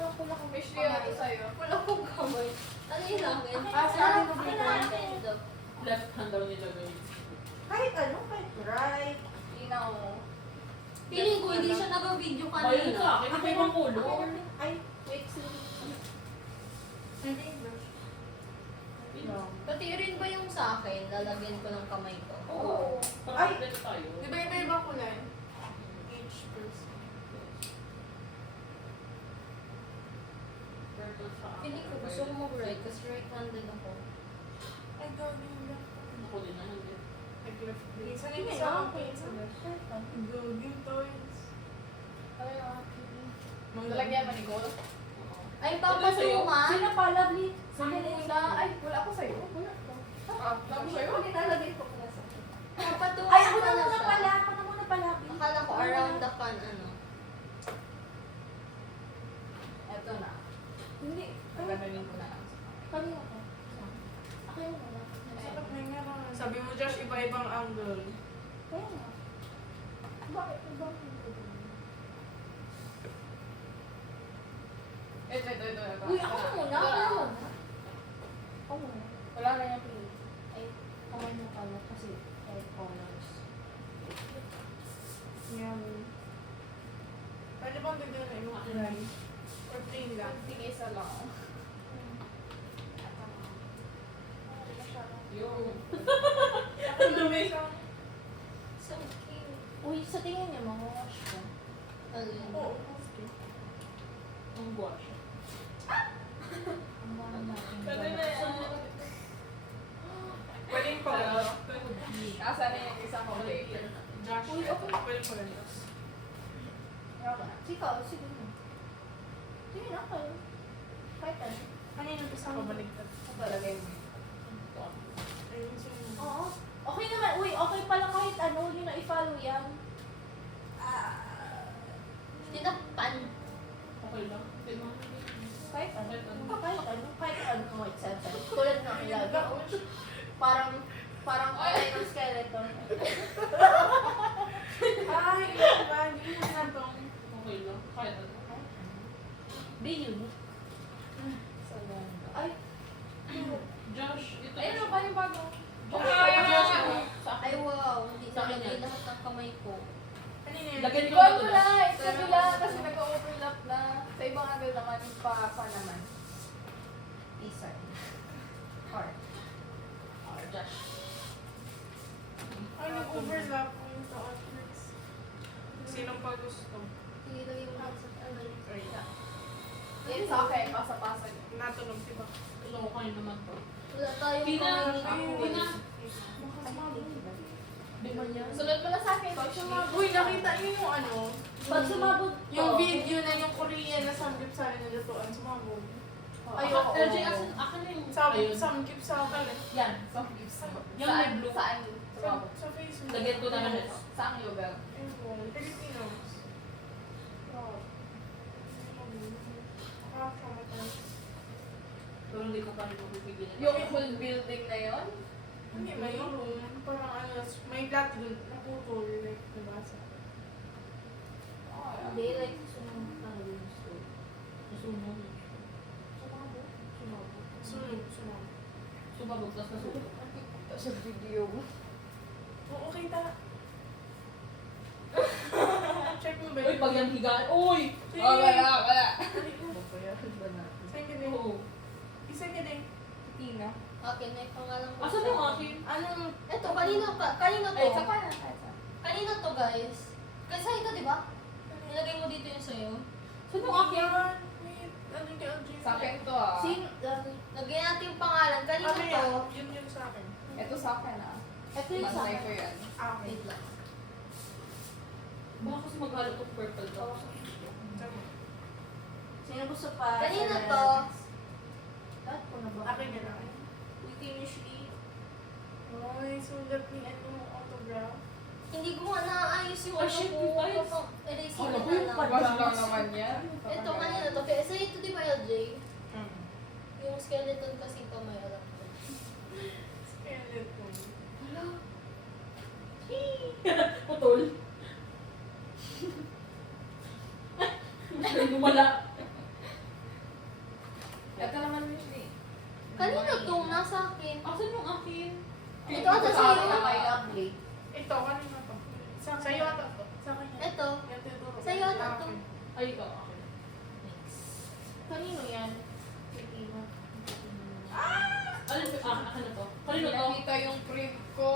pula kong Wish ko yun sa'yo. Wala kong kamay. Ano yun namin? Sa atin mo Left hand daw nila guys. Kahit ano, kahit right. Inaw. Feeling ko hindi siya nag-video Ayun kanina. sa akin, iba ibang kulot. Ay, Wait, sige. hindi English. Pati rin ba yung sa akin, lalagyan ko ng kamay ko? Oo. Ay! Ay! Tayo. Di ba iba-iba kulay? Each person. Purple sa akin. Feeling ko gusto ko mag-right kasi right-handed ako. Ay, gawin lang. Ako din na hindi. Nag-left brain. Saan Hindi, yung isa ako. ang sa left? Gawin toys. Ay, okay. Lalagyan mo ni Gold? Ay, Ito papa sa'yo. Suma! Sino pa, lovely? Una. Ay, wala ko sa'yo. Wala ko. Ah, labo sa'yo? Nilalagay ko pala sa akin. Papa Suma Ay, ako na pala muna siya. pala. Ako na muna pala. Akala ko around the can, ano. Eto na. Hindi. Gaganin ko na lang. Kanina ko. Ako yung wala. Sarap na nga lang. Sabi mo, Josh, iba-ibang angle. Kaya nga. Bakit? Bakit? Ito. Uy, ako na muna. Ako na muna. Ako muna. Wala na yung pink. Ay, kamay mo pala kasi ay colors. Yan. Pwede bang bigyan na yung kulay? Or plain lang? Sige, isa lang. Yung. Ang dumi. So cute. Uy, sa tingin niyo, mga-wash ko. Ano yun? Oo. Ang gwash. Ang mga natin. Pwede na yan. Pwedeng pag Asa na yung isang kulay? Josh, Uy, okay. Pwede pag ganito. Ikaw, sige na. Sige na, kayo. Kahit ano. Kanina gusto mo. Pabaliktad. Palagay mo. Ayun siya. Oo. Okay naman. Uy, okay pala kahit ano. Yun na i-follow yan. Tinakpan. Okay lang. Okay lang. Kahit ano. Kahit ano. Kahit ano kung etc. Tulad ng ilaga. Parang kulay ng skeleton. Ay, ito ba? Hindi mo na itong. Okay lang. Kahit ano. Be unique. Ay. Josh, ito. Ayun ba yung bago? Josh, Ay, Josh, ay, ito. Sa Ay, akin. wow. Hindi Sa akin nalagay yan. lahat ng kamay ko. Kanina yun. Lagyan ko Ikaw ito, na. Josh. Ito nila kasi nag-overlap na. Sa ibang angle naman, pa naman. Peace sign. Heart. Josh. Ay, nag-overlap yung sa artworks. Sinong pa gusto? Sige, lagay mo lang sa ano. Ay, it's okay. Pasa-pasa. Natunog, diba? Ito ko kayo naman to. Wala tayong Tina, kamay dito. Tina. Di man yan. Sunod mo na sa akin, Coach. Uy, nakita niyo yung ano? Pag sumabog Yung video na yung Korean na samgip sa akin na lutuan, sumabog. Ay, Ako, oo. LJ, akin na yung... Ayun. Samgip sa akin. Yan. Samgip sa Yung may blue. Saan? Sa Facebook. Lagyan ko naman ito. Saan lugar? Ayun, Filipinos. Pero hindi ko pa rin mabibigyan. Yung full building na yon? Hindi, may room. Parang ano, may flat doon. Naputol. Like, nabasa. Hindi, like, sumunod na rin gusto. Susunog. Sumabog. Sumabog. Sunog. Sumabog, tapos nasunog. Sa video mo. Oo, kita. Check mo ba Uy, pag yung higaan. Uy! Sige. Wala. Babayaran ba natin? Saan ka din? Oo. Isa ka din. Tina. Akin, may pangalan ko. Asan yung akin? Anong, eto, kanino to? Ay, sa kanan. Kanino to, guys? Kasi ito, di ba? Nilagay mo dito yung sa'yo. Saan yung akin? Yan. Wait, ano yung LG? Sa akin to ah. Sin, Lagyan natin yung pangalan. Kanino Ano to? yan? Yun sa akin. Ito sa akin ah. ito yung sa Bantay ko akin. yan. Akin. Wait lang. Baka kasi maghalo itong purple to. Sino gusto pa? Kanino to? Lahat ko na ba? Akin yan akin. We finished. Ay, sulat ni ano, autograph. Hindi ko nga naayos yung Ay, ano shit, ko. yung files. Erase Hala na ko yung lang. Wash lang naman yan. Ito, kanino to? Kasi ito, di ba, LJ? Yung skeleton kasi kamay, alam ko. Skeleton. Hala. Putol. Lumala. Ito naman yun eh. Kanino tong nasa akin? Asan yung akin? Ito ata sa'yo. Kay lovely. Ito, kanina to. Sa'yo ata to. Sa kanya. Ito. Yan, tinuturo. Sa'yo ata to. Ay, ikaw, akin. Kanino yan? Kay Tina. Alin ba? Akin na to. Kanino to? Nakita yung print ko.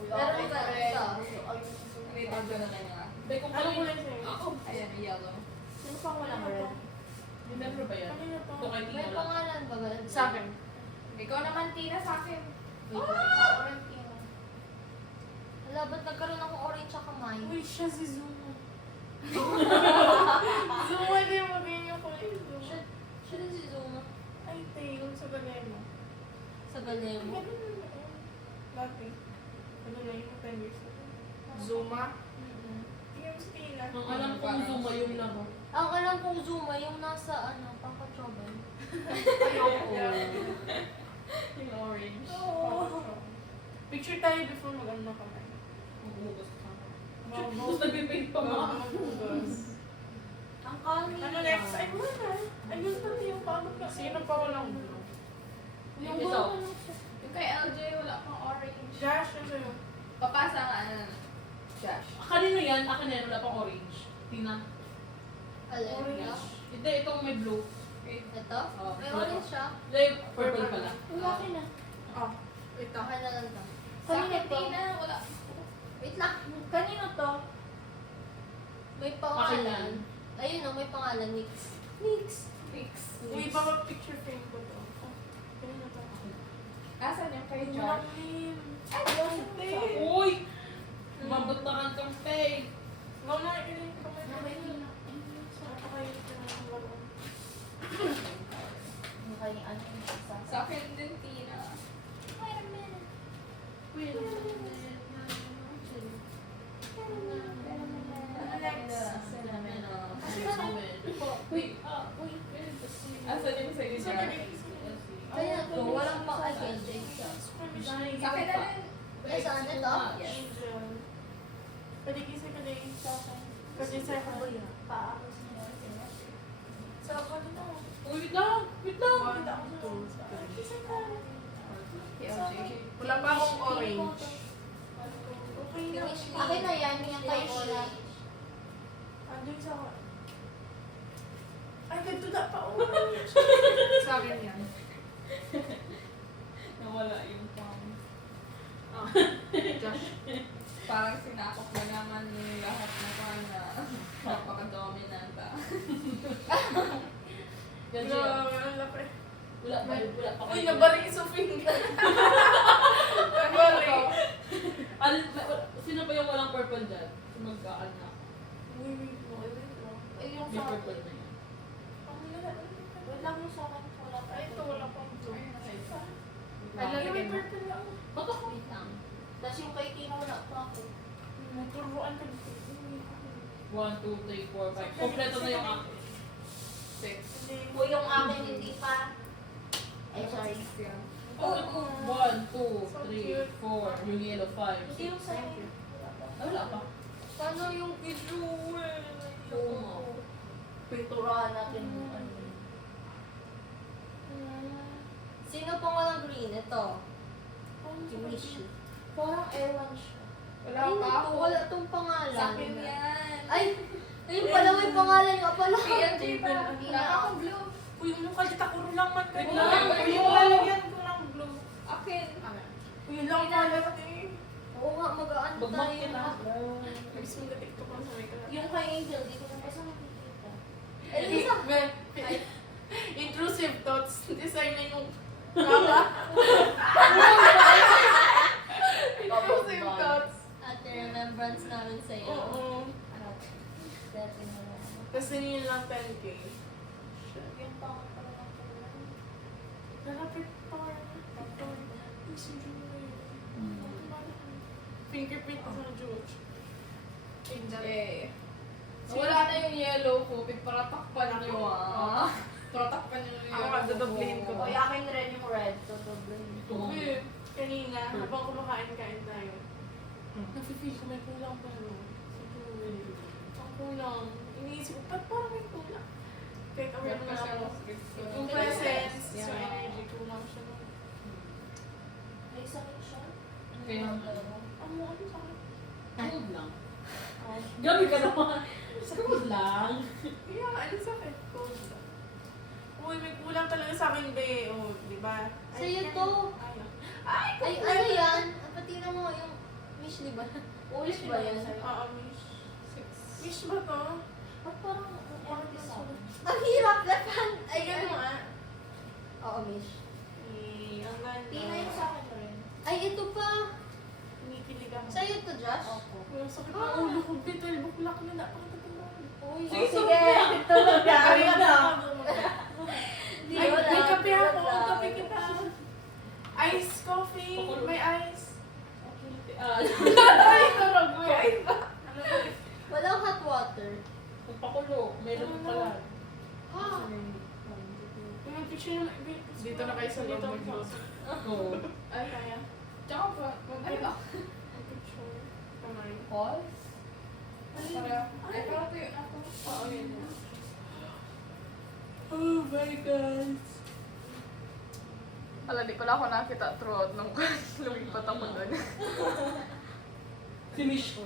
Pero iba, isa. Nakita ko na kanya. Bay, kung Ano kanino. kulay sa'yo? Ayan, yellow. Sino pang walang red? Remember ba yan? Kanina to. Ito kay May Tina lang. pangalan ba ba? Sa akin. Ikaw naman, Tina, sa akin. Orange Tina. Wala, ba't nagkaroon ako orange sa kamay? Uy, siya si Zuma. Zuma din mo din yung kulay. Zuma. Siya din si Zuma. Ay, tayo sa galema. Sa Galemo. Ganun na yun. Dati. Ano na yun, 10 years ago. Zuma. Tingnan mo si Tina. Ang alam kong Zuma yung laro. Ang alam kong Zuma, yung nasa, Pangkachoban. Ayoko. Yung orange. Oo. Picture tayo before mag-ano kami. Maghugas ka. Wow, Tapos nagpipaint pa mga. Ang kami. Ano next? Ay, wala. Ay, gusto na yung pamot ka. Sino pa walang blue? Yung Yung isa. buwan lang siya. Yung kay LJ, wala pang orange. Josh, ano yun? Papasa nga, Josh. Kanino yan? Akin na yan. Wala pang orange. Tina. Alin? Orange. Hindi, itong may blue. Ito? Oh, May orange siya. Hindi, purple pala. Wala ka na. Oh, ito. Akin na lang to. Sa Kanino akin, to? Tina, wala. Wait lang. Kanino to? May Akin pangalan. yan. Ayun o, may pangalan. Nix. Mix. Fix. Uy, baka picture frame ko to. Oh, kanina to. Asan yung kay Walang Josh? name. Ay, Josh. Uy! Mabot na kang kang fake. Mama, ilan ko ba Ano ba yun? Saan pa kayo ito na laro? Ano kay ano yung isa? Sa akin din, Tina. Wait, Wait, Asan yung sa iyo, Saan Josh? Kaya to, walang pangalan. Sa akin na rin. Ay, saan ito? Angel. Pwede kisa ka din sa akin. Kasi sa akin. Paano Sa akin na. wait lang! Wait lang! 1, 2, 3. Kisa ka. Kay LJ. Wala pa akong orange. Okay na. Akin na yan, yung kay Sheila. Andun sa akin. Ay, ganito na pa orange. Sa akin yan. Nawala yung pang. Josh. Parang sinakop na naman yung lahat na na napaka-dominant. Ganyan. Grabe, ang laki. Wala pa, wala pa. Uy, nabari yung finger. Nabari. Sino ba yung walang purple dyan? Magkaan na. Uy, wait mo. Eh, yung May sa akin. purple na yan. Wait lang yung sa akin. Wala pa. Ay, ito wala pang blue. Ay, Ay, lagi may purple lang. ba't ako? Wait lang. Tapos yung kay Tina wala pa ako. Turuan ka dito. 1, 2, 3, 4, 5. Kompleto na yung akin. 6. Kung yung akin hindi pa. Ay, sorry. Oh, 1, 2, 3, 4. Yung yellow, 5. Hindi yung sa akin. Ay, wala pa. Paano yung visual? Oo nga. Pinturahan natin yung ano. Sino pang walang green? Ito. Yung issue. Parang ewan siya. Wala Ay, pa ito, ako. wala tong pangalan. Sa akin yan. Ay, ayun pala may pangalan nga pala. Kay LJ pa. Wala akong blue. Uy, yung kalita ko lang man kayo. Wait lang. Uy, yung lalagyan ko ng blue. Akin. Uy, yun lang kalita eh. Oo nga, magaan Bagmak tayo. kita. Nagis mong gatiktok lang sa may kalita. Yung kay Angel, di ko na pa sa nakikita. Eh, isa. Intrusive thoughts. Design na yung kama. Intrusive thoughts. At remembrance namin sa'yo. Oo. Dati na lang. Kasi yun lang 10K. Yung pang pala ng kulay. Lalapit pa kaya. Uy, si June na yun. Fingerprint sa George. Angel. Yay. Wala na yung yellow ko. Pagparatakpan nyo ah. Paratakpan nyo yung Ako nga, dadoblehin ko. O, akin rin yung red. So, double. Uy, kanina, habang kumakain-kain tayo, nafe-feel ko may kulang pa rin. Ang kulang. Iniisip ko, ba't parang may kulang? Kahit aware naman ako. Yung present Gabi ka naman. Sakot lang. Kaya nga, ano sakit ko? Uy, may kulang talaga sa akin, be. O, di ba? Sa'yo to. Ay, Ay, ano yan? Pati na mo yung Mish, di ba? Mish ba yan? Oo, Mish. Mish ba to? At parang, Parang isa. ang hirap na pan. Ay, ano nga? Oo, Mish. Eh, ang ganda. Tina yung sa akin rin. Ay, ito pa. Kinikilig ako. Sa'yo to, Josh? Opo. Ang sakit ng ulo ko, be. 12 o'clock na. Napakatagal. Uy, Sige, Sige, tulog na. Ay, ano? Hindi Ay, wala. may kape ako. Tulog lang. Kape kita. Ice coffee. May ice. Ah, Ay, tarag mo. Ay, ba? Ano ba? Walang hot water. magpakulo. Meron pa lang. Ha? Yung picture na, dito na kayo sa loob mag-load. Oo. Ay, kaya. Tsaka pa, mag-alak. Picture. Kamay. Pause? Para, ay, para to yun ako. Oo, yun. Oh my God. Wala, di pala ako nakita throughout nung lumipat ako doon. Si Mish.